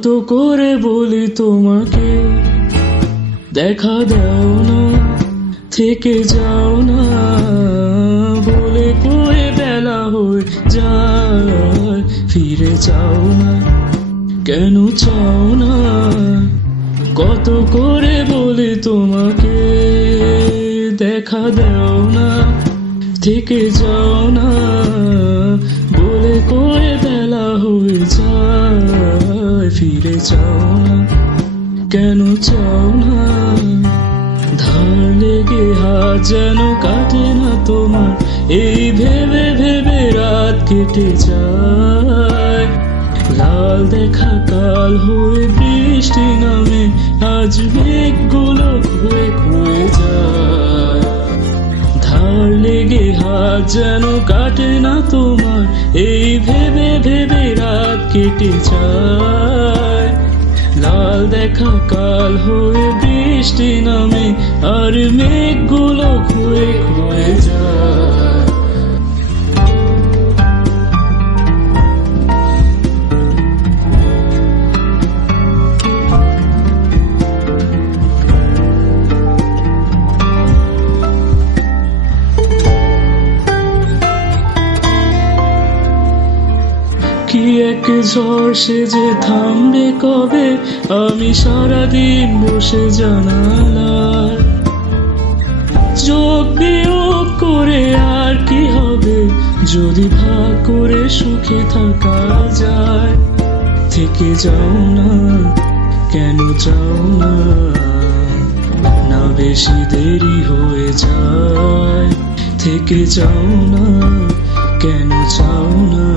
কত করে বলি তোমাকে দেখা দাও না, থেকে যাও না, বলে কয়ে বেলা হয়ে যায়, ফিরে যাও না, কেন চাও না? কত করে বলি তোমাকে দেখা দাও না, থেকে যাও না, বলে কয়ে বেলা হয়ে যায়, ফিরে যাও না, কেন চাও না? ধার লেগে হাত যেন কাটে না তোমার, এই ভেবে ভেবে রাত কেটে যায়। লাল দেখা কাল হয়ে বৃষ্টি নামে, আজ মেঘগুলো খুয়ে খুয়ে যায়। ধার লেগে হাত যেন কাটে না তোমার, এই ভেবে ভেবে রাত কেটে যায়। লাল দেখা কাল হয়ে বৃষ্টি নামে, আর মেঘগুলো খুয়ে খুয়ে যায়। কি এক ঝড় সে যে থামবে কবে, আমি সারাদিন বসে জানালার যোগ বিয়োগ করে আর কি হবে, যদি ভাগ করে সুখে থাকা যায়। থেকে যাও না, কেন যাও না, না বেশি দেরি হয়ে যায়। থেকে যাও না, কেন যাও না,